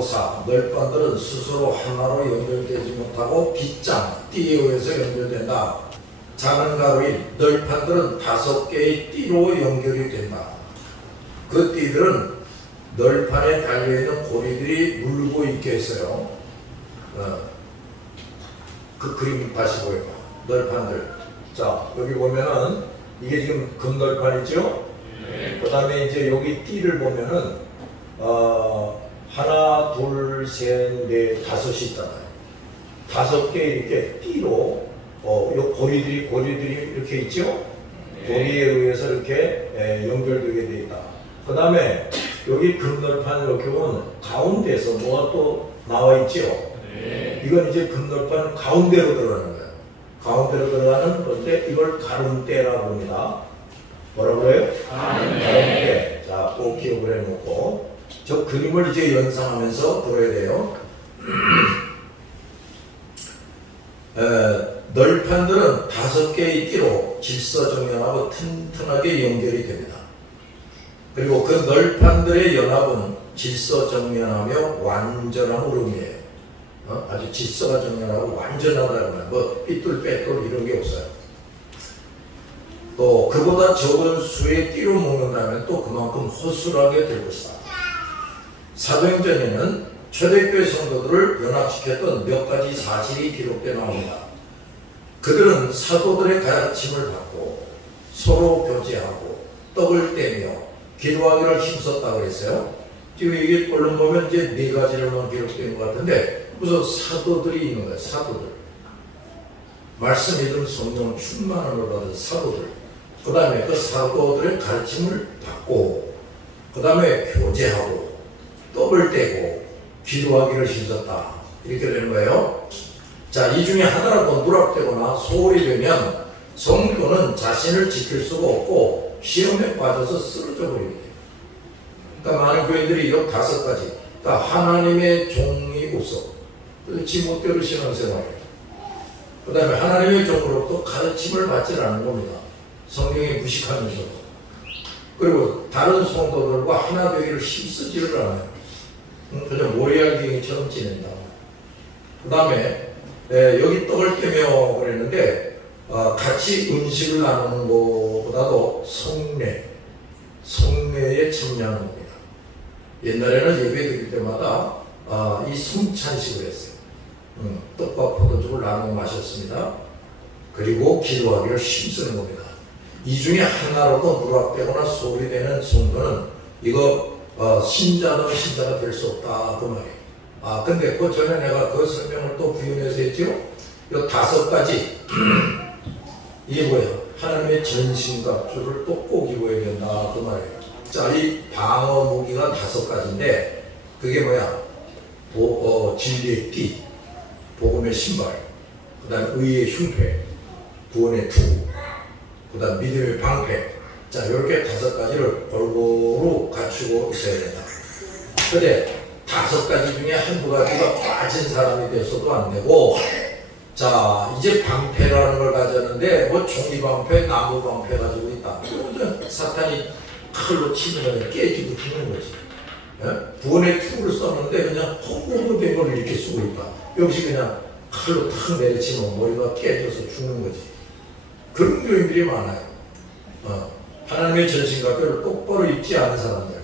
가오사, 널판들은 스스로 하나로 연결되지 못하고 빗장, 띠에 의해서 연결된다. 작은 가로인 널판들은 5개의 띠로 연결이 된다. 그 띠들은 널판에 달려있는 고리들이 물고 있게 했어요. 그 그림 다시 보여봐. 널판들. 자, 여기 보면은 이게 지금 금널판이죠? 네. 그 다음에 이제 여기 띠를 보면은 하나, 둘, 셋, 넷, 5이 있잖아요. 5개 이렇게 띠로 요 고리들이 이렇게 있죠? 네. 고리에 의해서 이렇게 연결되게 되어 있다. 그 다음에 여기 금널판 이렇게 보면 가운데서 뭐가 또 나와 있죠? 네. 이건 이제 금널판 가운데로 들어가는 거예요. 가운데로 들어가는 건데 이걸 가름대라고 합니다. 뭐라고 해요? 가름대. 자, 꼭 기억을 해놓고 저 그림을 이제 연상하면서 들어야 돼요. 널판들은 5개의 띠로 질서정연하고 튼튼하게 연결이 됩니다. 그리고 그 널판들의 연합은 질서정연하며 완전함을 의미해요. 아주 질서가 정연하고 완전하다는 말, 뭐 삐뚤빼뚤 이런 게 없어요. 또 그보다 적은 수의 띠로 묶는다면 또 그만큼 허술하게 될 것이다. 사도행전에는 초대교회 성도들을 연합시켰던 몇 가지 사실이 기록되어 나옵니다. 그들은 사도들의 가르침을 받고 서로 교제하고 떡을 떼며 기도하기를 힘썼다고 했어요. 지금 이게 얼른 보면 이제 4가지로만 기록된 것 같은데 무슨 사도들이 있는 거예요. 사도들. 말씀 믿음 성령 충만함을 받은 사도들. 그 다음에 그 사도들의 가르침을 받고 그 다음에 교제하고 떡을 떼고 기도하기를 힘썼다. 이렇게 되는 거예요. 자, 이 중에 하나라도 누락되거나 소홀히 되면 성도는 자신을 지킬 수가 없고 시험에 빠져서 쓰러져 버립니다. 그러니까 많은 교인들이 이 5가지. 그러니까 하나님의 종이 없어. 지못대로 신앙생활이에요. 그 다음에 하나님의 종으로부터 가르침을 받지 않는 겁니다. 성경에 무식하면서도. 그리고 다른 성도들과 하나 되기를 힘쓰지를 않아요. 그냥 모래알갱이처럼 지낸다. 그 다음에 여기 떡을 떼며 그랬는데 같이 음식을 나누는 것보다도 성례에 참여하는 겁니다. 옛날에는 예배 드릴 때마다 이 성찬식을 했어요. 떡과 포도주를 나누어 마셨습니다. 그리고 기도하기를 힘쓰는 겁니다. 이 중에 하나로도 누락되거나 소홀히 되는 성도는 이거 신자도 신자가 될 수 없다 그 말이에요. 근데 그 전에 내가 그 설명을 또 부연해서 했죠. 이 5가지 이게 뭐예요? 하나님의 전신갑주를 또 꼭 입어야 된다 그 말이에요. 자, 이 방어 무기가 5가지인데 그게 뭐야? 진리의 띠, 복음의 신발, 그 다음 의의 흉패, 구원의 투, 그 다음 믿음의 방패. 자, 이렇게 5가지를 골고루 갖추고 있어야 된다. 근데 5가지 중에 한두 가지가 빠진 사람이 돼서도 안 되고, 자, 이제 방패라는 걸 가졌는데 뭐 종이 방패, 나무 방패 가지고 있다. 사탄이 칼로 치면 그냥 깨지고 죽는 거지. 구원의 투를 썼는데 그냥 헝구된 걸 이렇게 쓰고 있다. 역시 그냥 칼로 탁 내리치면 머리가 깨져서 죽는 거지. 그런 교인들이 많아요. 하나님의 전신갑주를 똑바로 입지 않은 사람들.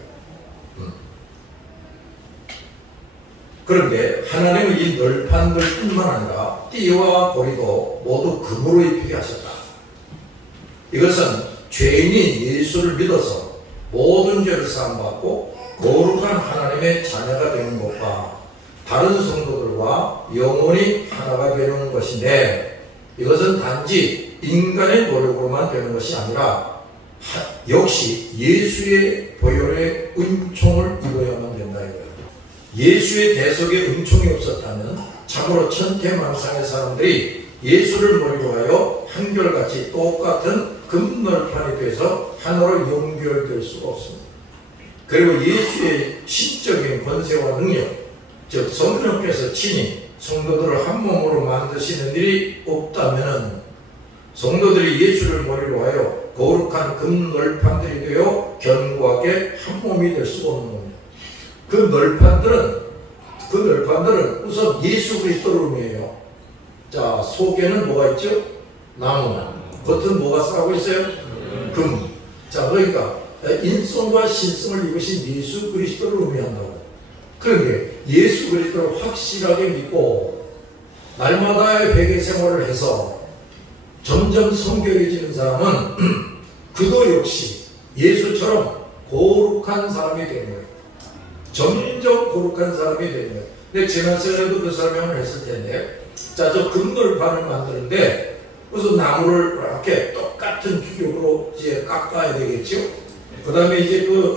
그런데 하나님은 이 널판들 뿐만 아니라 띠와 고리도 모두 금으로 입히게 하셨다. 이것은 죄인인 예수를 믿어서 모든 죄를 사함받고 거룩한 하나님의 자녀가 되는 것과 다른 성도들과 영원히 하나가 되는 것인데, 이것은 단지 인간의 노력으로만 되는 것이 아니라 역시 예수의 보혈의 은총을 입어야만 된다 이거예요. 예수의 대속에 은총이 없었다면 참으로 천태만상의 사람들이 예수를 머리로 하여 한결같이 똑같은 금널판이 돼서 하나로 연결될 수가 없습니다. 그리고 예수의 신적인 권세와 능력, 즉 성령께서 친히 성도들을 한 몸으로 만드시는 일이 없다면 성도들이 예수를 머리로 하여 거룩한 금널판들이 되어 견고하게 한 몸이 될 수가 없는 겁니다. 그 널판들은 그 널판들은 우선 예수 그리스도를 의미해요. 자, 속에는 뭐가 있죠? 나무. 겉은 뭐가 싸고 있어요? 금. 자, 그러니까 인성과 신성을 입으신 예수 그리스도를 의미한다고. 그런데 예수 그리스도를 확실하게 믿고 날마다의 회개 생활을 해서 점점 성결해지는 사람은 그도 역시 예수처럼 거룩한 사람이 되는 거예요. 점점 거룩한 사람이 되는 거예요. 근데 지난 시간에도 그 설명을 했을 텐데, 자, 저 금돌판을 만드는데 우선 나무를 이렇게 똑같은 규격으로 이제 깎아야 되겠죠. 그 다음에 이제 그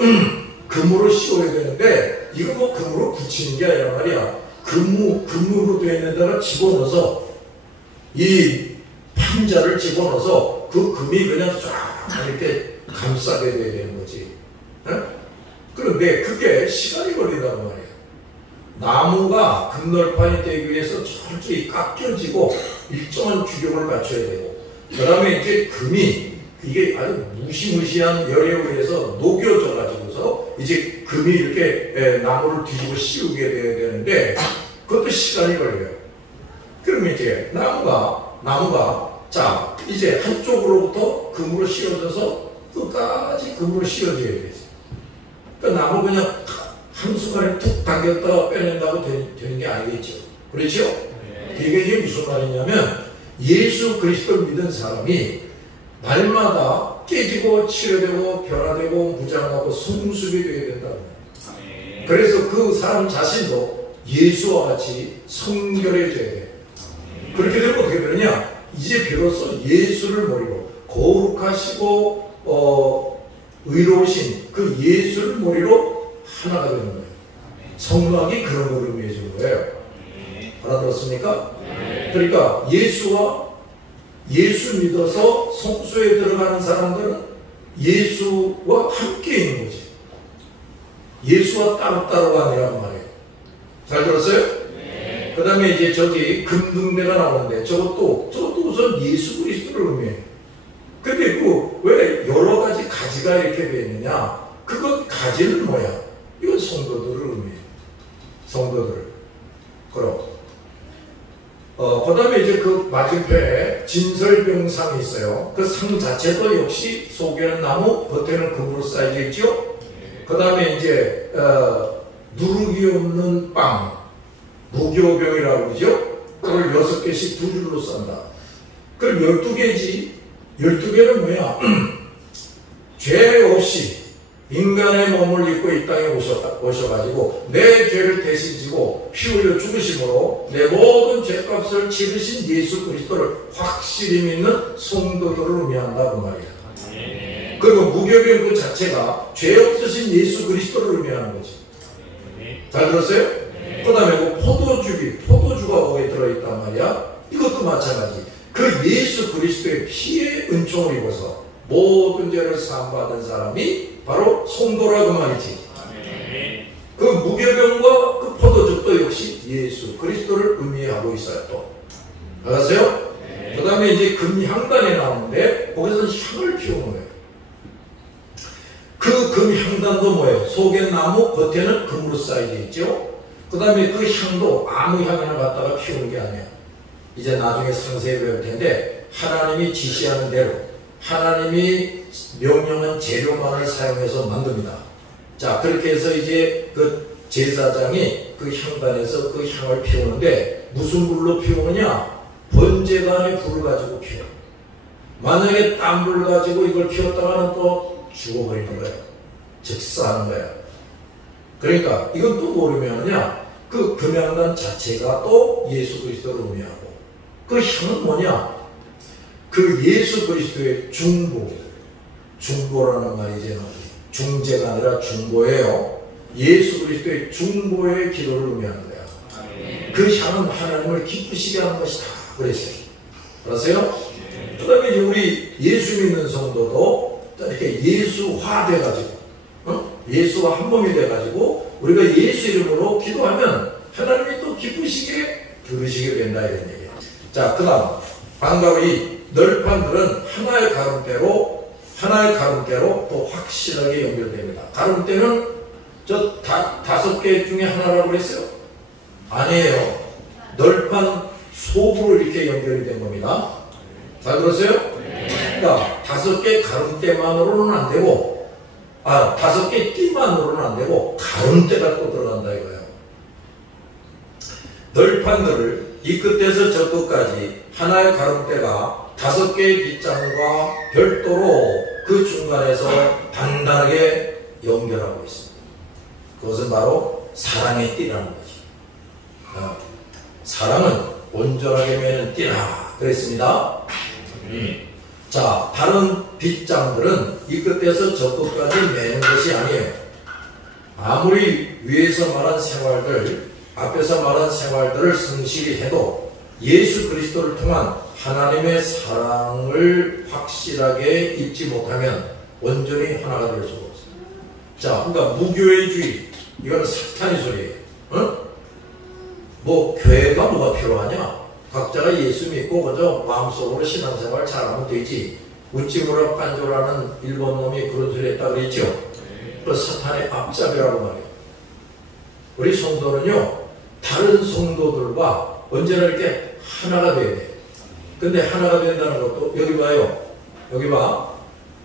금으로 씌워야 되는데, 이거 뭐 금으로 붙이는 게 아니라 말이야. 금으로 되어 있는 데다 집어넣어서 이 판자를 집어넣어서 그 금이 그냥 쫙 이렇게 감싸게 돼야 되는 거지. 그런데 그게 시간이 걸린다는 말이에요. 나무가 금널판이 되기 위해서 철저히 깎여지고 일정한 규격을 갖춰야 되고, 그 다음에 이제 금이 이게 아주 무시무시한 열에 의해서 녹여져 가지고서 이제 금이 이렇게 나무를 뒤집어 씌우게 돼야 되는데, 그것도 시간이 걸려요. 그러면 이제 나무가 자, 이제 한쪽으로부터 금으로 씌워져서 끝까지 금으로 씌워져야 되지. 그러니까 나무 그냥 한순간에 툭 당겼다가 빼낸다고 되는 게 아니겠죠. 그렇죠? 이게 무슨 말이냐면, 예수 그리스도를 믿은 사람이 날마다 깨지고 치료되고 변화되고 무장하고 성숙이 되어야 된다는 거예요. 그래서 그 사람 자신도 예수와 같이 성결해져야 돼요. 그렇게 되면 어떻게 되느냐? 이제 비로소 예수를 머리로 거룩하시고 의로우신 그 예수를 머리로 하나가 되는 거예요. 성막이 그런 걸 의미해 주는 거예요. 알아들었습니까? 그러니까 예수 믿어서 성소에 들어가는 사람들은 예수와 함께 있는 거지. 예수와 따로따로가 아니란 말이에요. 잘 들었어요? 그 다음에 이제 저기 금등대가 나오는데 저것도 우선 예수 그리스도를 의미해요. 근데 왜 여러 가지 가지가 이렇게 되어 있느냐? 그건 가지는 뭐야? 이건 성도들을 의미해요. 성도들. 그럼 그 다음에 이제 그 맞은편에 진설병상이 있어요. 그 상 자체도 역시 속에는 나무, 겉에는 금으로 쌓여져 있죠. 그 다음에 이제 누룩이 없는 빵, 무교병이라고 그러죠. 그걸 6개씩 2줄로 싼다. 그럼 12개지. 12개는 뭐야? 죄 없이 인간의 몸을 입고 이 땅에 오셔가지고 내 죄를 대신 지고 피 흘려 죽으심으로 내 모든 죄값을 치르신 예수 그리스도를 확실히 믿는 성도들을 의미한다 그 말이야. 그리고 무교병 그 자체가 죄 없으신 예수 그리스도를 의미하는 거지. 잘 들었어요? 그 다음에 포도주가 거기에 들어있단 말이야. 이것도 마찬가지. 그 예수 그리스도의 피의 은총을 입어서 모든 죄를 사함받은 사람이 바로 성도라 그 말이지. 그 무교병과 그 포도주도 역시 예수 그리스도를 의미하고 있어요. 또 알았어요? 그 다음에 이제 금향단이 나오는데 거기서 향을 피우는 거예요. 그 금향단도 뭐예요? 속에 나무, 겉에는 금으로 쌓여져 있죠. 그 다음에 그 향도 아무 향이나 갖다가 피우는 게 아니야. 이제 나중에 상세히 배울 텐데, 하나님이 지시하는 대로 하나님이 명령한 재료만을 사용해서 만듭니다. 자, 그렇게 해서 이제 그 제사장이 그 향단에서 그 향을 피우는데 무슨 불로 피우느냐? 번제단의 불을 가지고 피워. 만약에 딴 불 가지고 이걸 피웠다가는 또 죽어버리는 거예요. 즉사하는 거예요. 그러니까 이건 또 뭐 의미하느냐? 그 금향단 자체가 또 예수 그리스도를 의미하고, 그 향은 뭐냐? 그 예수 그리스도의 중보라는 말이 이제 나오죠. 중재가 아니라 중보예요. 예수 그리스도의 중보의 기도를 의미하는 거야. 그 향은 하나님을 기쁘시게 하는 것이다 그랬어요. 알았어요? 그 다음에 이제 우리 예수 믿는 성도도 이렇게 예수화 돼가지고, 예수와 한 몸이 돼가지고 우리가 예수 이름으로 기도하면 하나님이 또 기쁘시게 들으시게 된다 이런 얘기야. 자, 그 다음 방금 이 널판들은 하나의 가름대로 또 확실하게 연결됩니다. 가름대는 저 5개 중에 하나라고 했어요. 아니에요. 널판 속으로 이렇게 연결이 된 겁니다. 잘 들었어요? 그러니까 5개 가름대만으로는 안 되고, 5개 띠만으로는 안 되고 가름대가 또 들어간다 이거예요. 널판들을 이 끝에서 저 끝까지 하나의 가름대가 5개의 빗장과 별도로 그 중간에서 단단하게 연결하고 있습니다. 그것은 바로 사랑의 띠라는 거지. 사랑은 온전하게 매는 띠라 그랬습니다. 자, 다른 빗장들은 이 끝에서 저 끝까지 매는 것이 아니에요. 아무리 위에서 말한 생활들, 앞에서 말한 생활들을 성실히 해도 예수 그리스도를 통한 하나님의 사랑을 확실하게 입지 못하면 온전히 하나가 될 수가 없어요. 자, 그러니까 무교회주의, 이거는 사탄의 소리예요. 뭐 교회가 뭐가 필요하냐? 각자가 예수 믿고 먼저 마음속으로 신앙생활 잘하면 되지. 우찌무라 깐조라는 일본 놈이 그런 소리 했다 그랬죠. 그 사탄의 앞잡이라고 말해요. 우리 성도는요, 다른 성도들과 언제나 이렇게 하나가 돼야 돼. 근데 하나가 된다는 것도, 여기 봐요. 여기 봐.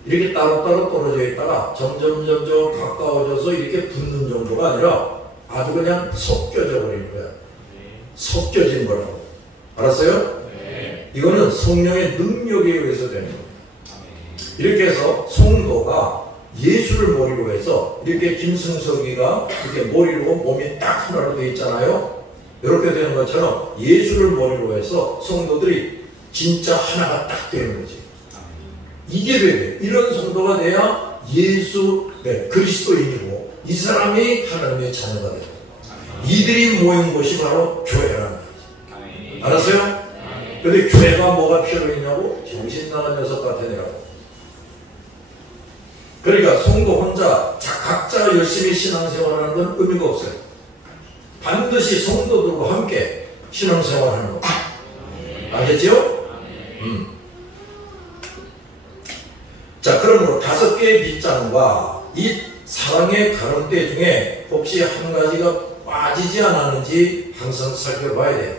이렇게 따로따로 떨어져 있다가 점점 가까워져서 이렇게 붙는 정도가 아니라 아주 그냥 섞여져 버리는 거야. 섞여진 거라고. 알았어요? 네. 이거는 성령의 능력에 의해서 되는 겁니다. 이렇게 해서 성도가 예수를 머리로 해서 이렇게 김승석이가 이렇게 머리로 몸이 딱 하나로 되어 있잖아요. 이렇게 되는 것처럼 예수를 머리로 해서 성도들이 진짜 하나가 딱 되는 거지. 이게 돼. 이런 성도가 돼야 예수, 그리스도인이고 이 사람이 하나님의 자녀가 되고 이들이 모인 곳이 바로 교회라는 거지. 알았어요? 근데 교회가 뭐가 필요했냐고? 정신 나간 녀석 같으니라고. 그러니까 성도 혼자 각자 열심히 신앙생활하는 건 의미가 없어요. 반드시 성도들과 함께 신앙생활하는 거. 알겠죠? 자, 그러므로 5개의 빗장과 이 사랑의 가름대 중에 혹시 한 가지가 빠지지 않았는지 항상 살펴봐야 돼요.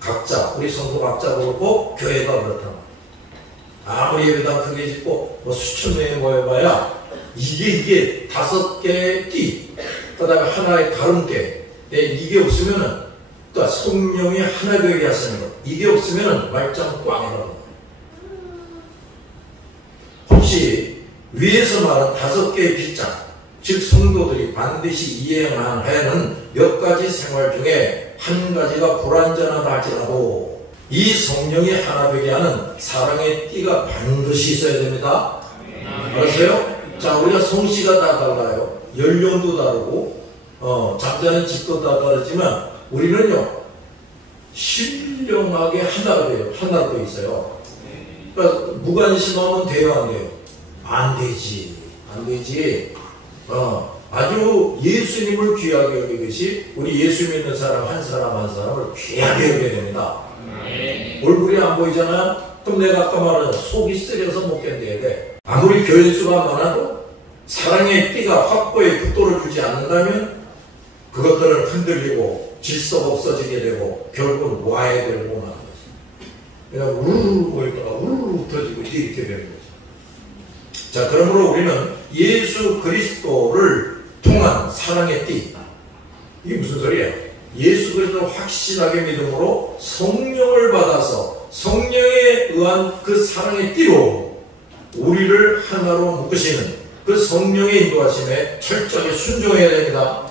각자, 우리 성도 각자도 그렇고 교회가 그렇다. 아무리 예배당 크게 짓고 뭐 수천 명이 모여봐야 이게 5개의 띠, 그 다음에 하나의 가름대, 이게 없으면은, 그러니까 성령이 하나 되게 하시는 것, 이게 없으면은 말짱 꽝이라고. 혹시 위에서 말한 5개의 빗장, 즉 성도들이 반드시 이행해야 하는 몇 가지 생활 중에 한 가지가 불완전하다 할지라도 이 성령이 하나 되게 하는 사랑의 띠가 반드시 있어야 됩니다. 알았어요? 자, 우리가 성씨가 다 달라요. 연령도 다르고 잠자는 집도 다 다르지만 우리는요 신령하게 하나가 돼요. 하나로 돼 있어요. 그러니까 무관심하면 돼요, 안 돼요? 안 되지. 안 되지. 아주 예수님을 귀하게 여기듯이 우리 예수 믿는 사람 한 사람을 귀하게 여겨야 됩니다. 얼굴이 안 보이잖아요? 그럼 내가 아까 말한 속이 쓰려서 못 견뎌야 돼. 아무리 교인수가 많아도 사랑의 띠가 확고히 극도를 주지 않는다면 그것들은 흔들리고 질서가 없어지게 되고 결국은 와야 되고 마는 거지. 그냥 우르르 보이다가 우르르 흩어지고 이렇게 되는 거지. 자, 그러므로 우리는 예수 그리스도를 통한 사랑의 띠, 이게 무슨 소리예요? 예수 그리스도를 확실하게 믿음으로 성령을 받아서 성령에 의한 그 사랑의 띠로 우리를 하나로 묶으시는 그 성령의 인도하심에 철저히 순종해야 됩니다.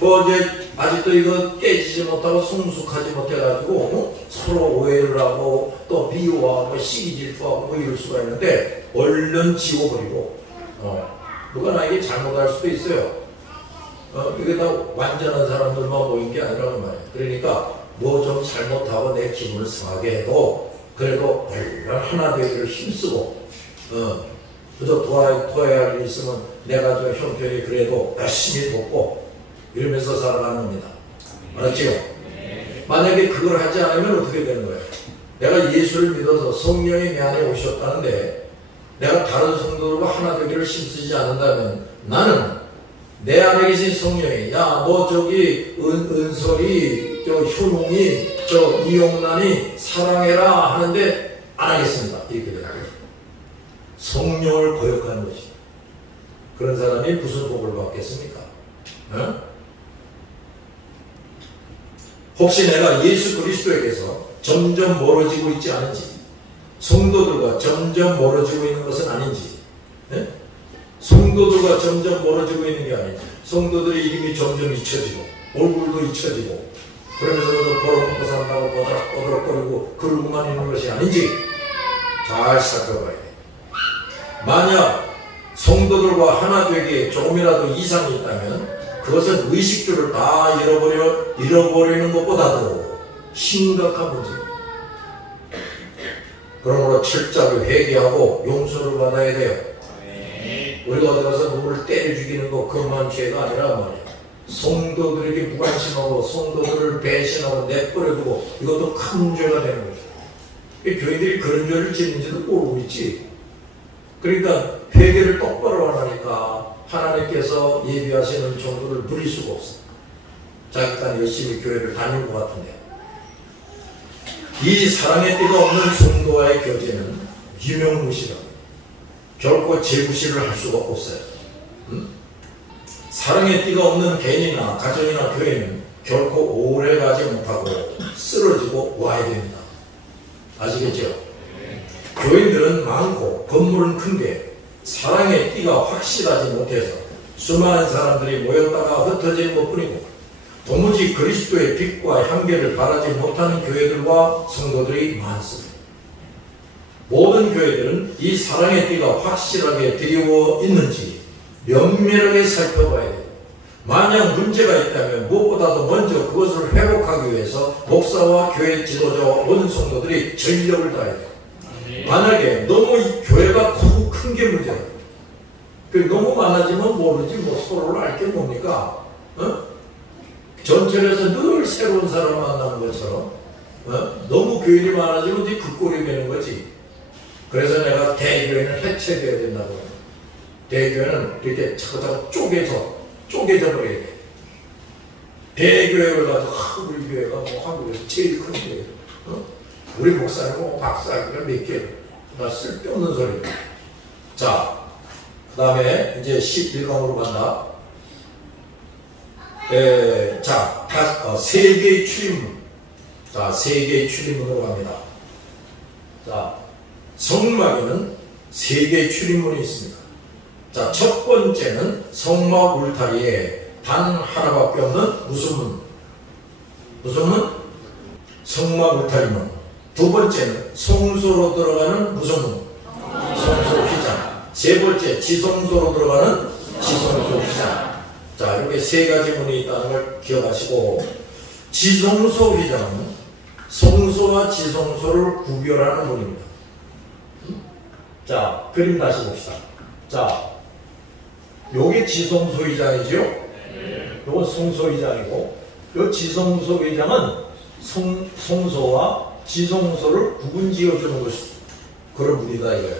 이제 아직도 이거 깨지지 못하고 성숙하지 못해가지고 서로 오해를 하고 또 비유하고 시기 질투하고 뭐 이럴 수가 있는데 얼른 지워버리고 누가 나에게 잘못할 수도 있어요. 이게 다 완전한 사람들만 모인 게 아니라는 말이에요. 그러니까 뭐 좀 잘못하고 내 기분을 상하게 해도 그래도 얼른 하나 되기를 힘쓰고 그저 도와야 할 일 있으면 내가 좀 형편이 그래도 열심히 돕고 이러면서 살아가는 겁니다. 알았죠? 만약에 그걸 하지 않으면 어떻게 되는 거예요? 내가 예수를 믿어서 성령이 내 안에 오셨다는데 내가 다른 성도들과 하나 되기를 힘쓰지 않는다면 나는 내 안에 계신 성령이 야 너 저기 은솔이 저 효롱이 저 이용란이 사랑해라 하는데 안 하겠습니다. 이렇게 되는 거죠. 성령을 거역하는 것이. 그런 사람이 무슨 복을 받겠습니까? 어? 혹시 내가 예수 그리스도에게서 점점 멀어지고 있지 않은지, 성도들과 점점 멀어지고 있는 것은 아닌지, 예? 성도들과 점점 멀어지고 있는 게 아닌지, 성도들의 이름이 점점 잊혀지고 얼굴도 잊혀지고 그러면서도 벌어먹고 산다고 버덕거리고 그러고만 있는 것이 아닌지 잘 살펴봐야 돼. 만약 성도들과 하나 되기에 조금이라도 이상이 있다면 그것은 의식주를 다 잃어버리는 것보다도 심각한 문제입니다. 그러므로 철저하게 회개하고 용서를 받아야 돼요. 우리가 어디 가서 누구를 때려 죽이는 거 그것만 죄가 아니라 말이야. 성도들에게 무관심하고 성도들을 배신하고 내버려두고 이것도 큰 죄가 되는 거죠. 교인들이 그런 죄를 짓는지도 모르고 있지. 그러니까 회개를 똑바로 안 하니까 하나님께서 예비하시는 정도를 누릴 수가 없어. 자기가 열심히 교회를 다닌 것 같은데. 이 사랑의 띠가 없는 성도와의 교제는 유명무실하고 결코 재구실을 할 수가 없어요. 사랑의 띠가 없는 개인이나 가정이나 교회는 결코 오래 가지 못하고 쓰러지고 와야 됩니다. 아시겠죠? 교인들은 많고 건물은 큰데 사랑의 띠가 확실하지 못해서 수많은 사람들이 모였다가 흩어지는 것뿐이고 도무지 그리스도의 빛과 향기를 바라지 못하는 교회들과 성도들이 많습니다. 모든 교회들은 이 사랑의 띠가 확실하게 드리워 있는지 면밀하게 살펴봐야 돼요. 만약 문제가 있다면 무엇보다도 먼저 그것을 회복하기 위해서 목사와 교회 지도자 온 성도들이 전력을 다해야 돼요. 만약에 너무 이 교회가 큰 게 문제다. 너무 많아지면 모르지 뭐 서로를 알 게 뭡니까? 어? 전철에서 늘 새로운 사람 만나는 것처럼 너무 교인이 많아지면 이제 그 꼴이 되는 거지. 그래서 내가 대교회는 해체되어야 된다고 해요. 대교회는 이렇게 자꾸자꾸 쪼개져 버려야 돼. 대교회를 가서 우리 교회가 뭐 한국에서 제일 큰 교회. 우리 목사님 뭐 박사학위가 몇 개. 나 쓸데없는 소리. 자, 그 다음에 이제 11강으로 간다. 자, 세 개의 출입문. 자, 세 개의 출입문으로 갑니다. 자, 성막에는 세 개의 출입문이 있습니다. 자, 첫 번째는 성막 울타리에 단 하나밖에 없는 무슨 문? 무슨 문? 성막 울타리문. 두 번째는 성소로 들어가는 무슨 문? 성소 휘장. 세 번째, 지성소로 들어가는 지성소 휘장. 자, 이렇게 세 가지 문이 있다는 걸 기억하시고, 지성소 휘장은 성소와 지성소를 구별하는 문입니다. 자, 그림 다시 봅시다. 자, 요게 지성소 휘장이죠? 요건 성소 휘장이고, 요 지성소 휘장은 성소와 지성소를 구분 지어주는 것이 그런 문이다 이거예요.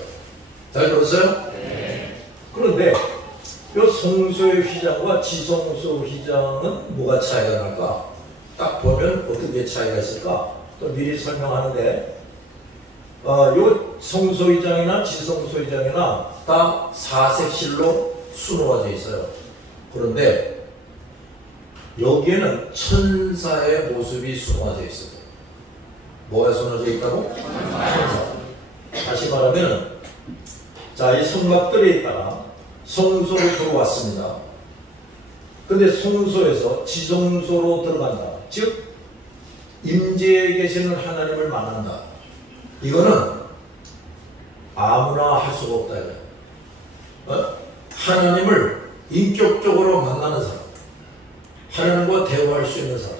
잘 들었어요? 네. 그런데 이 성소의 휘장과 지성소 휘장은 뭐가 차이가 날까? 딱 보면 어떻게 차이가 있을까? 또 미리 설명하는데 이 성소 휘장이나 지성소 휘장이나 다 사색실로 수놓아져 있어요. 그런데 여기에는 천사의 모습이 수놓아져 있어요. 뭐가 수놓아져 있다고? 천사. 다시 말하면 자, 이 성막들에 있다가 성소로 들어왔습니다. 근데 성소에서 지성소로 들어간다. 즉 임재에 계시는 하나님을 만난다. 이거는 아무나 할 수가 없다. 하나님을 인격적으로 만나는 사람, 하나님과 대화할 수 있는 사람,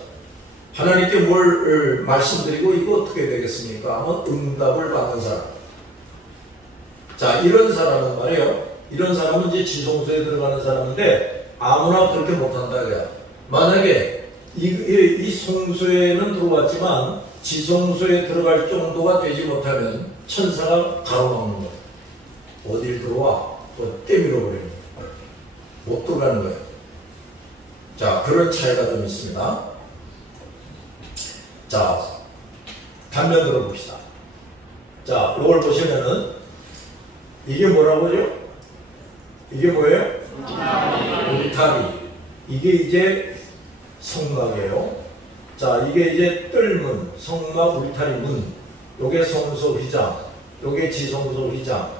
하나님께 뭘 말씀드리고 이거 어떻게 되겠습니까? 하면 응답을 받는 사람. 자, 이런 사람은 말이에요. 이런 사람은 이제 지성소에 들어가는 사람인데 아무나 그렇게 못한다 그래요. 만약에 이 성소에는 들어왔지만 지성소에 들어갈 정도가 되지 못하면 천사가 가로막는 거예요. 어딜 들어와? 또 떼밀어 버리는 거예요. 못 들어가는 거예요. 자, 그런 차이가 좀 있습니다. 자, 단면 들어봅시다. 자, 이걸 보시면은 이게 뭐라고요? 이게 뭐예요? 울타리. 이게 이제 성막이에요. 자, 이게 이제 뜰문, 성막 울타리 문. 요게 성소 휘장, 요게 지성소 휘장.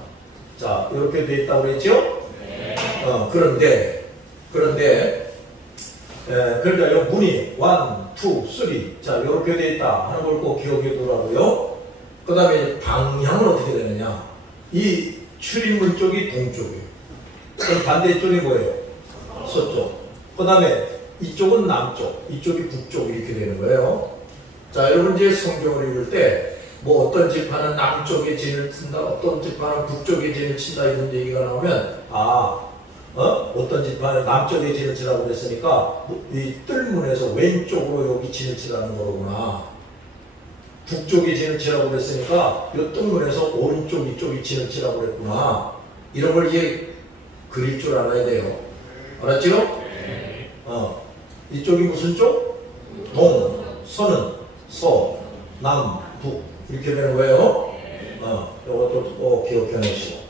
자, 이렇게 돼 있다고 그랬죠? 네. 그런데 그러니까 요 문이 1, 2, 3. 자, 이렇게 돼 있다 하는 걸 꼭 기억해 두라고요. 그 다음에 방향은 어떻게 되느냐? 이 출입문 쪽이 동쪽이에요. 그럼 반대쪽이 뭐예요? 서쪽. 그 다음에 이쪽은 남쪽, 이쪽이 북쪽 이렇게 되는 거예요. 자, 여러분 이제 성경을 읽을 때 뭐 어떤 지파는 남쪽에 진을 친다, 어떤 지파는 북쪽에 진을 친다 이런 얘기가 나오면 어떤 지파는 남쪽에 진을 치라고 그랬으니까 이 뜰문에서 왼쪽으로 여기 진을 치라는 거구나. 북쪽에 진을 치라고 그랬으니까 이 뜰문에서 오른쪽 이쪽이 진을 치라고 그랬구나. 이런 걸 이제 그릴 줄 알아야 돼요. 알았죠? 이쪽이 무슨 쪽? 동, 서는 서, 남, 북 이렇게 되는 거예요. 이것도 꼭 기억해 놓으시고.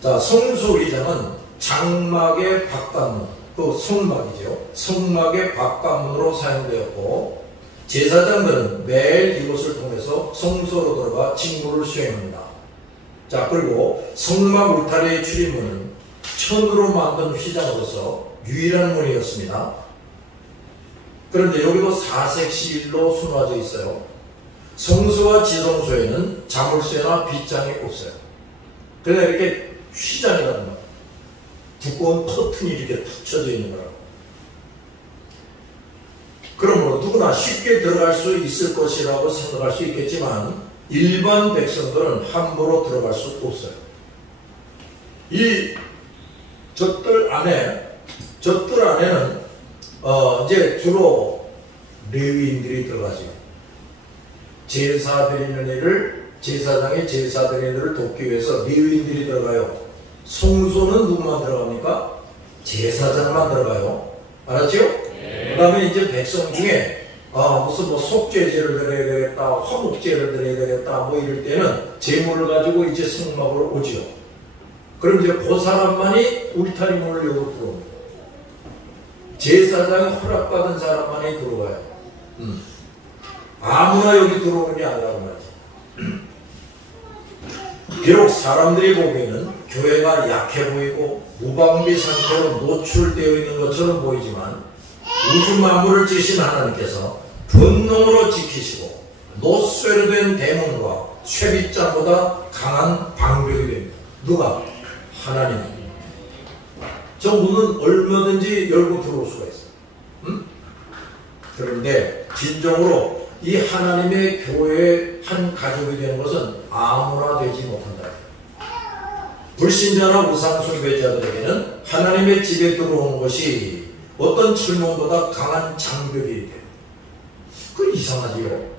자, 성소휘장은 장막의 바깥문, 그 성막이죠. 성막의 바깥문으로 사용되었고 제사장들은 매일 이곳을 통해서 성소로 들어가 직무를 수행합니다. 자, 그리고 성막 울타리의 출입문은 천으로 만든 휘장으로서 유일한 문이었습니다. 그런데 여기도 사색 시일로 수놓아져 있어요. 성소와 지성소에는 자물쇠나 빗장이 없어요. 그래서 이렇게 휘장이라는 거예요. 두꺼운 커튼이 이렇게 탁 쳐져 있는 거라고. 그러므로 누구나 쉽게 들어갈 수 있을 것이라고 생각할 수 있겠지만 일반 백성들은 함부로 들어갈 수 없어요. 이 젖들 안에는 이제 주로 레위인들이 들어가죠. 제사 드리는 일을, 제사장이 제사 드리는 일을 돕기 위해서 레위인들이 들어가요. 성소는 누구만 들어갑니까? 제사장만 들어가요. 알았죠? 네. 그 다음에 이제 백성 중에 무슨 뭐 속죄제를 드려야 되겠다, 화목제를 드려야 되겠다, 뭐 이럴 때는 제물을 가지고 이제 성막으로 오지요. 그럼 이제 그 사람만이 울타리 문을 열고 들어옵니다. 제사장이 허락받은 사람만이 들어와요. 아무나 여기 들어오는 게 아니라고 말이지. 비록 사람들이 보기에는 교회가 약해 보이고 무방비 상태로 노출되어 있는 것처럼 보이지만 우주 만물을 지으신 하나님께서 분노로 지키시고 노쇠로 된 대문과 쇠빗장보다 강한 방벽이 됩니다. 누가? 하나님. 저 문은 얼마든지 열고 들어올 수가 있어요. 그런데 진정으로 이 하나님의 교회의 한 가족이 되는 것은 아무나 되지 못한다. 불신자나 우상숭배자들에게는 하나님의 집에 들어오는 것이 어떤 철문보다 강한 장벽이 돼요. 그 이상하지요.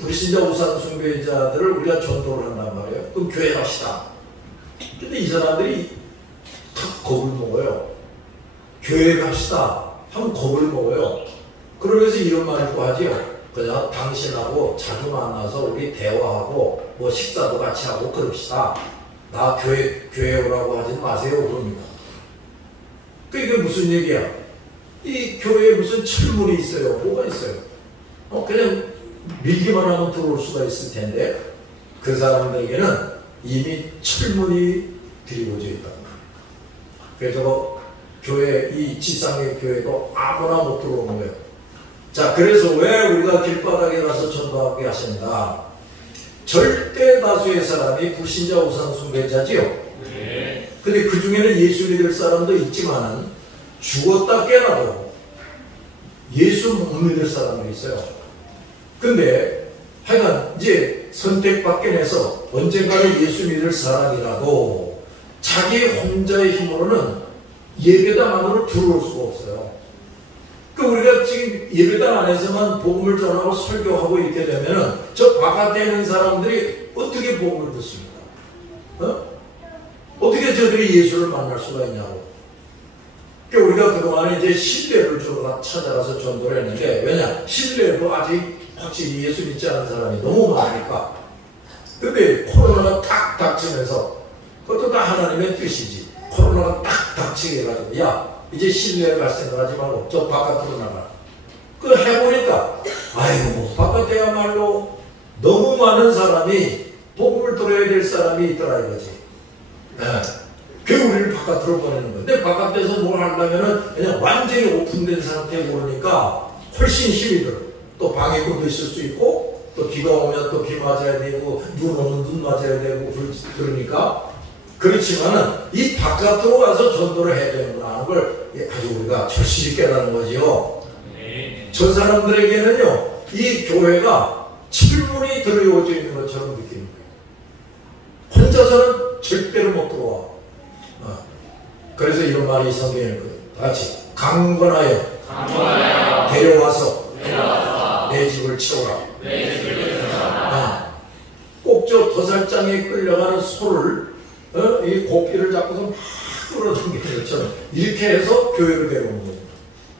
불신자 우상숭배자들을 우리가 전도를 한단 말이에요. 그럼 교회 갑시다. 근데 이 사람들이 탁 겁을 먹어요. 교회 갑시다 하면 겁을 먹어요. 그러면서 이런 말을 또 하지요. 그냥 당신하고 자주 만나서 우리 대화하고 뭐 식사도 같이 하고 그럽시다. 나 교회 오라고 하지 마세요. 그럽니다. 그게 무슨 얘기야? 이 교회에 무슨 철문이 있어요? 뭐가 있어요? 그냥 밀기만 하면 들어올 수가 있을 텐데 그 사람들에게는 이미 철문이 드리워져 있다. 그래서 교회, 이 지상의 교회도 아무나 못 들어오는 거예요. 자, 그래서 왜 우리가 길바닥에 가서 전도하게 하신다? 절대 다수의 사람이 불신자 우상숭배자지요. 네. 근데 그 중에는 예수 믿을 사람도 있지만 죽었다 깨나도 예수 못 믿을 사람도 있어요. 근데 하여간 이제 선택받게 해서 언젠가는 예수 믿을 사람이라도 자기 혼자의 힘으로는 예배당 안으로 들어올 수가 없어요. 우리가 지금 예배당 안에서만 복음을 전하고 설교하고 이렇게 되면은 저 바깥에 있는 사람들이 어떻게 복음을 듣습니까? 어떻게 저들이 예수를 만날 수가 있냐고. 그러니까 우리가 그동안에 이제 신뢰를 주로 다 찾아가서 전도를 했는데, 왜냐? 신뢰도 아직 확실히 예수 믿지 않은 사람이 너무 많으니까. 근데 코로나가 탁 닥치면서, 그것도 다 하나님의 뜻이지. 코로나가 딱 닥치게 해가지고, 야, 이제 신뢰를 갈 생각하지 말고 저 바깥으로 나가. 그 해보니까, 아이고, 바깥에야말로 너무 많은 사람이 복음을 들어야 될 사람이 있더라 이거지. 네. 그 우리를 바깥으로 보내는 건데, 바깥에서 뭘 하려면은 그냥 완전히 오픈된 상태에 오르니까 훨씬 힘이 들어. 또 방해꾼도 있을 수 있고, 또 비가 오면 또 비 맞아야 되고, 눈 오면 눈 맞아야 되고, 그러니까. 그렇지만은 이 바깥으로 가서 전도를 해야 되는구나 하는 걸 아주 우리가 절실히 깨달은 거지요. 저 사람들에게는요, 이 교회가 철문이 들어오져 있는 것처럼 느끼는 거예요. 혼자서는 절대로 못 들어와. 그래서 이런 말이 성경에 있거든. 같이 강건하여 데려와서 내 집을 채워라. 꼭 저 도살장에 끌려가는 소를 이 고삐를 잡고서 막 끌어당기는 것처럼 이렇게 해서 교회를 데려오는 거예요.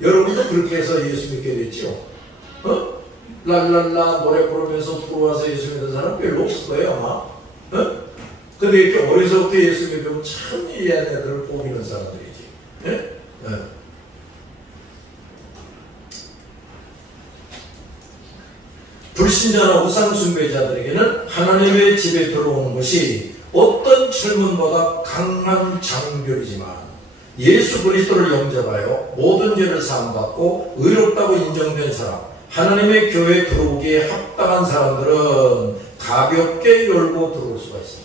여러분도 그렇게 해서 예수 믿게 됐죠? 랄랄라 노래 부르면서 들어와서 예수 믿는 사람 별로 없을 거예요 아마. 근데 이렇게 어려서부터 예수 믿으면 참 이 애들을 뽑이는 사람들이지. 예? 불신자나 우상숭배자들에게는 하나님의 집에 들어오는 것이 어떤 철문보다 강한 장벽이지만, 예수 그리스도를 영접하여 모든 죄를 사함받고 의롭다고 인정된 사람, 하나님의 교회에 들어오기에 합당한 사람들은 가볍게 열고 들어올 수가 있습니다.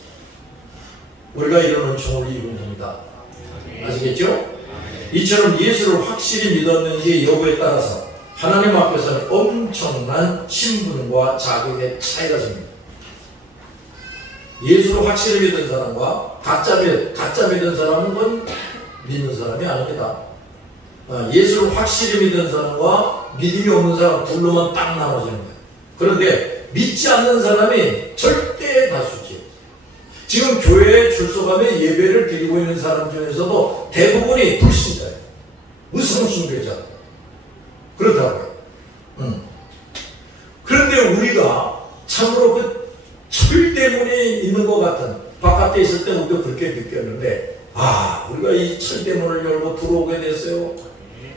우리가 이런 은총을 입은 겁니다. 아시겠죠? 이처럼 예수를 확실히 믿었는지 여부에 따라서 하나님 앞에서는 엄청난 신분과 자격의 차이가 생깁니다. 예수를 확실히 믿은 사람과 가짜 믿은 사람은 그건 믿는 사람이 아닙니다. 예수를 확실히 믿은 사람과 믿음이 없는 사람 둘로만 딱 나눠지는 거예요. 그런데 믿지 않는 사람이 절대 다수지요. 지금 교회에 출석하며 예배를 드리고 있는 사람 중에서도 대부분이 불신자예요. 우상숭배자. 그렇다고요. 그런데 우리가 참으로 그 철대문이 있는 것 같은, 바깥에 있을 때 우리도 그렇게 느꼈는데, 우리가 이 철대문을 열고 들어오게 됐어요.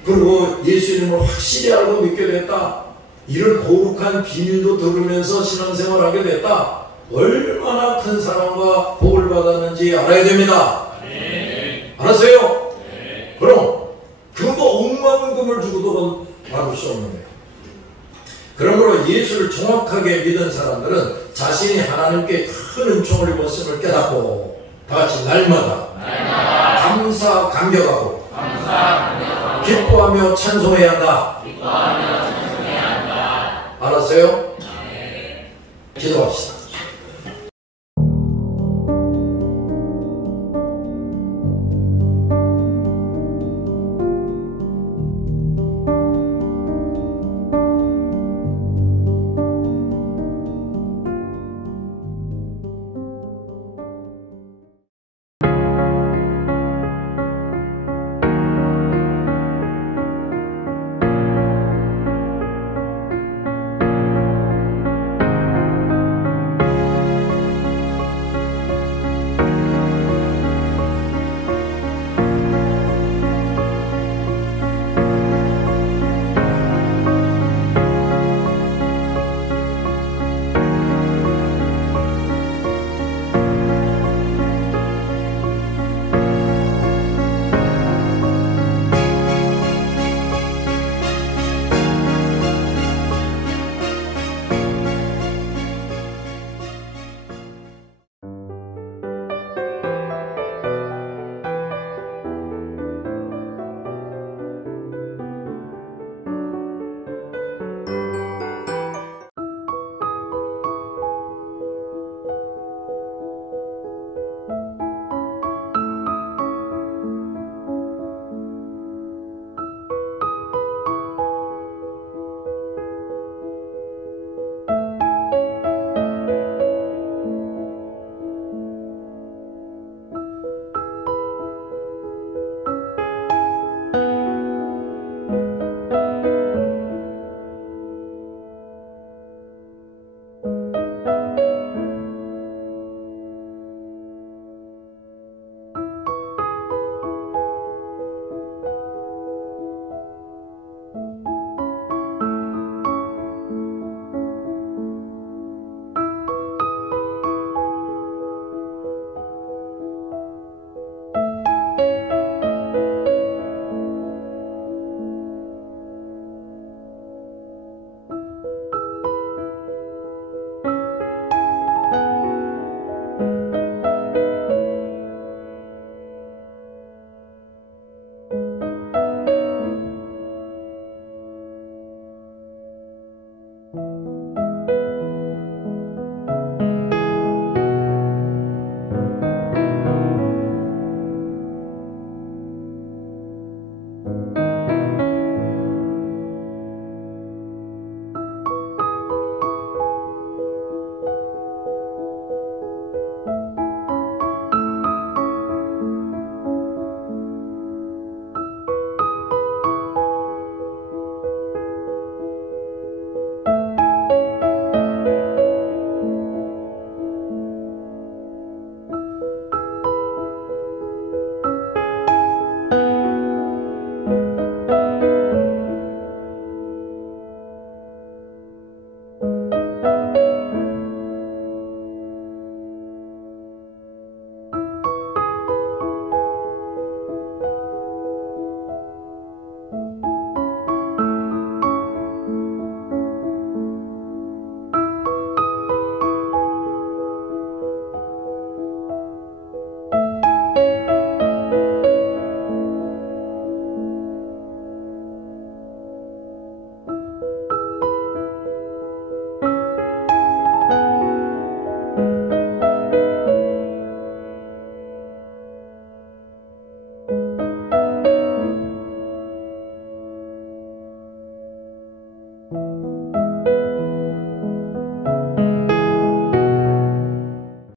그리고 예수님을 확실히 알고 믿게 됐다. 이런 거룩한 비밀도 들으면서 신앙생활하게 됐다. 얼마나 큰 사랑과 복을 받았는지 알아야 됩니다. 알았어요? 그럼 그거 억만은 금을 주고도 받을 수 없는 거예요. 그러므로 예수를 정확하게 믿은 사람들은 자신이 하나님께 큰 은총을 입었음을 깨닫고 다같이 날마다 감격하고 기뻐하며 찬송해야 한다. 알았어요? 기도합시다.